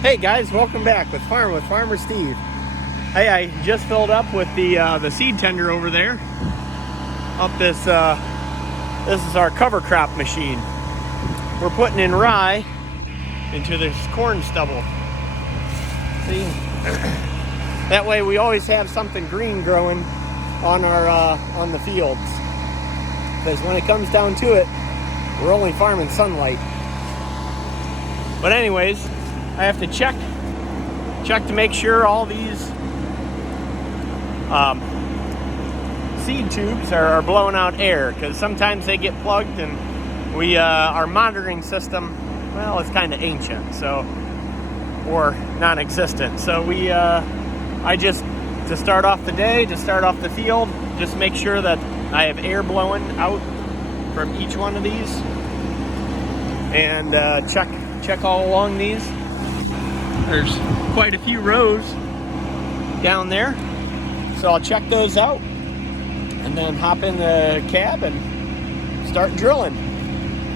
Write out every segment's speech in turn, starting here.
Hey guys, welcome back with Farmer Steve. Hey, I just filled up with the seed tender over there. This is our cover crop machine. We're putting in rye into this corn stubble. See, that way we always have something green growing on on the fields. Because when it comes down to it, we're only farming sunlight. But anyways, I have to check to make sure all these seed tubes are blowing out air, because sometimes they get plugged, and our monitoring system, well, it's kind of ancient, or non-existent. So to start off the day, to start off the field, just make sure that I have air blowing out from each one of these, and check all along these. There's quite a few rows down there, so I'll check those out and then hop in the cab and start drilling.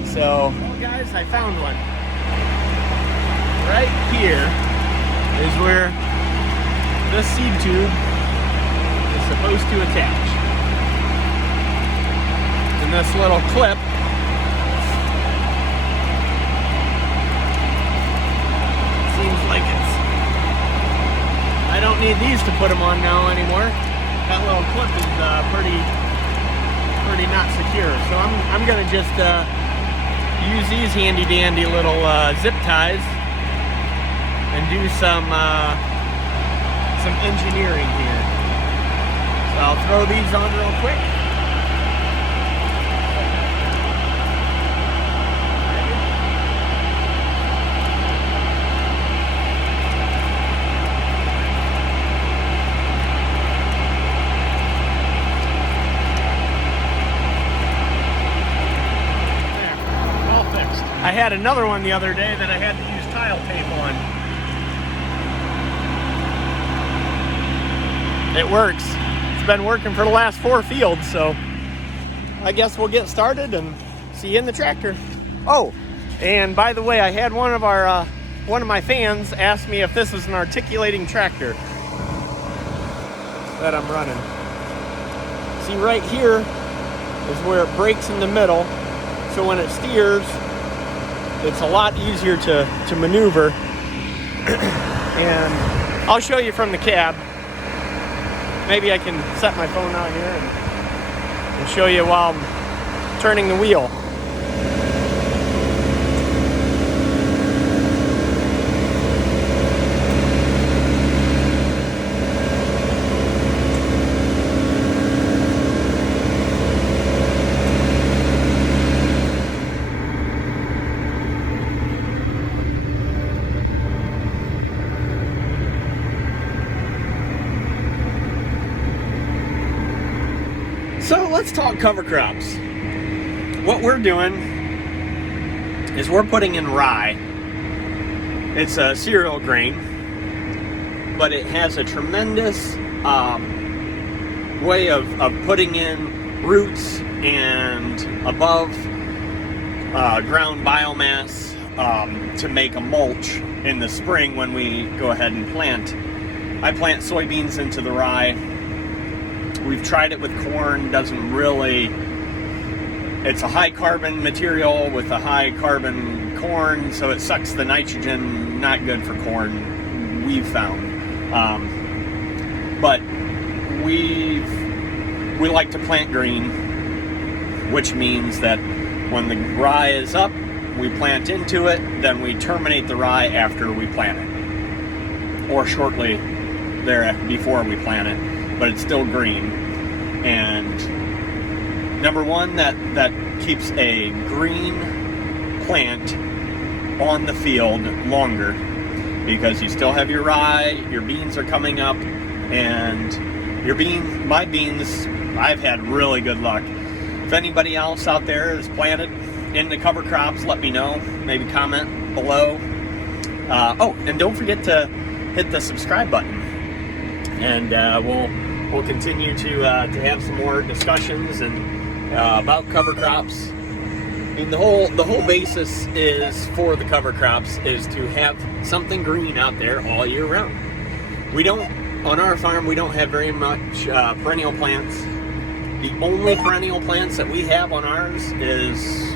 So, well guys, I found one. Right here is where this seed tube is supposed to attach. And this little clip seems like I don't need these to put them on now anymore. That little clip is pretty not secure. So I'm gonna just use these handy dandy little zip ties and do some engineering here. So I'll throw these on real quick. I had another one the other day that I had to use tile tape on. It works. It's been working for the last 4 fields, so I guess we'll get started and see you in the tractor. Oh, and by the way, I had one of my fans ask me if this is an articulating tractor that I'm running. See, right here is where it breaks in the middle, so when it steers, it's a lot easier to maneuver. And I'll show you from the cab. Maybe I can set my phone out here and show you while I'm turning the wheel. So let's talk cover crops. What we're doing is we're putting in rye. It's a cereal grain, but it has a tremendous way of putting in roots and above ground biomass to make a mulch in the spring when we go ahead and plant. I plant soybeans into the rye. We've tried it with corn, doesn't really, it's a high carbon material with a high carbon corn, so it sucks the nitrogen, not good for corn, we've found. But we like to plant green, which means that when the rye is up, we plant into it, then we terminate the rye after we plant it, or shortly there before we plant it. But it's still green. And number one, that keeps a green plant on the field longer, because you still have your rye, your beans are coming up, and my beans, I've had really good luck. If anybody else out there is planted in the cover crops, let me know. Maybe comment below. Oh, and don't forget to hit the subscribe button. And we'll continue to have some more discussions and about cover crops I mean, the whole basis is for the cover crops is to have something green out there all year round. On our farm, we don't have very much perennial plants. The only perennial plants that we have on ours is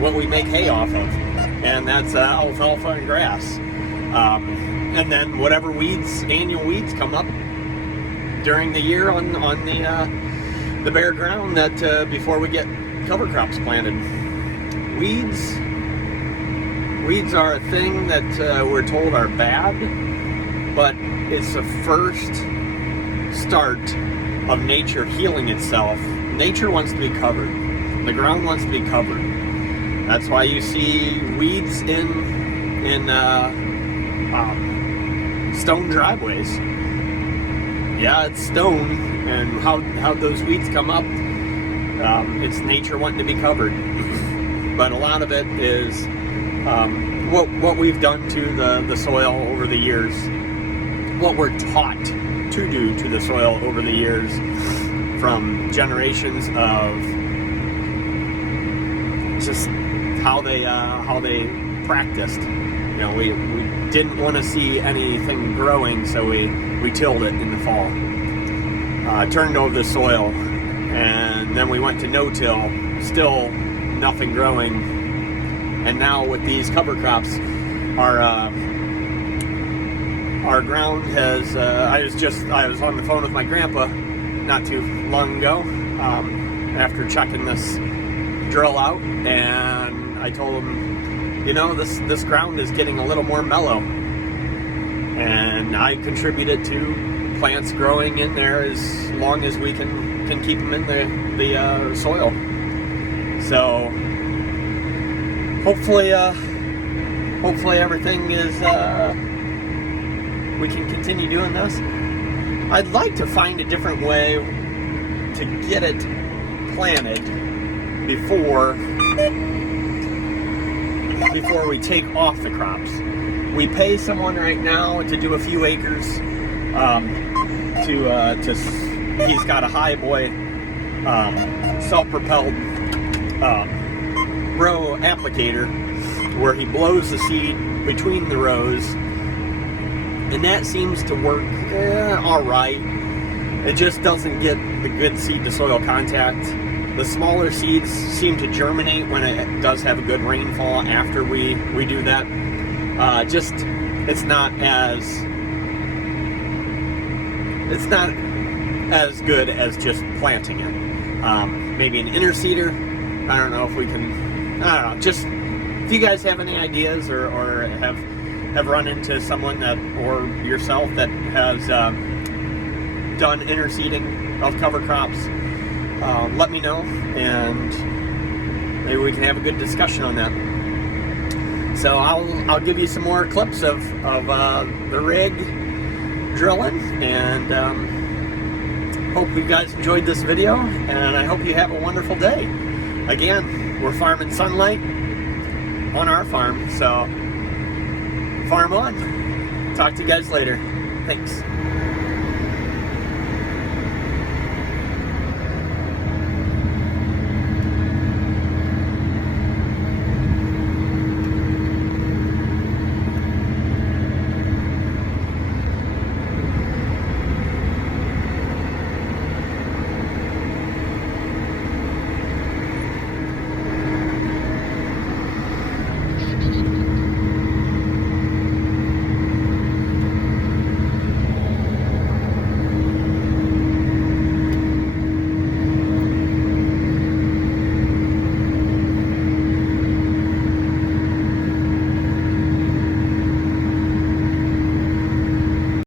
what we make hay off of, and that's alfalfa and grass. And then whatever annual weeds come up during the year on the bare ground that before we get cover crops planted. Weeds are a thing that we're told are bad, but it's the first start of nature healing itself. Nature wants to be covered. The ground wants to be covered. That's why you see weeds in stone driveways. Yeah, it's stone, and how those weeds come up, it's nature wanting to be covered. But a lot of it is what we've done to the soil over the years, what we're taught to do to the soil over the years from generations of just how they practiced. You know, we didn't want to see anything growing, so we tilled it in the fall, turned over the soil, and then we went to no-till, still nothing growing. And now with these cover crops, our ground has, I was on the phone with my grandpa not too long ago, after checking this drill out, and I told him, you know, this ground is getting a little more mellow, and I contributed to plants growing in there as long as we can keep them in the soil. So hopefully everything is, we can continue doing this. I'd like to find a different way to get it planted before we take off the crops. We pay someone right now to do a few acres. He's got a high boy self-propelled row applicator where he blows the seed between the rows, and that seems to work all right. It just doesn't get the good seed to soil contact. The smaller seeds seem to germinate when it does have a good rainfall after we do that. It's not as good as just planting it. Maybe an interseeder. I don't know if we can. I don't know. Just if you guys have any ideas or have run into someone that or yourself that has done interseeding of cover crops, let me know, and maybe we can have a good discussion on that. So I'll give you some more clips of the rig drilling, and hope you guys enjoyed this video, and I hope you have a wonderful day. Again, we're farming sunlight on our farm, so farm on. Talk to you guys later. Thanks.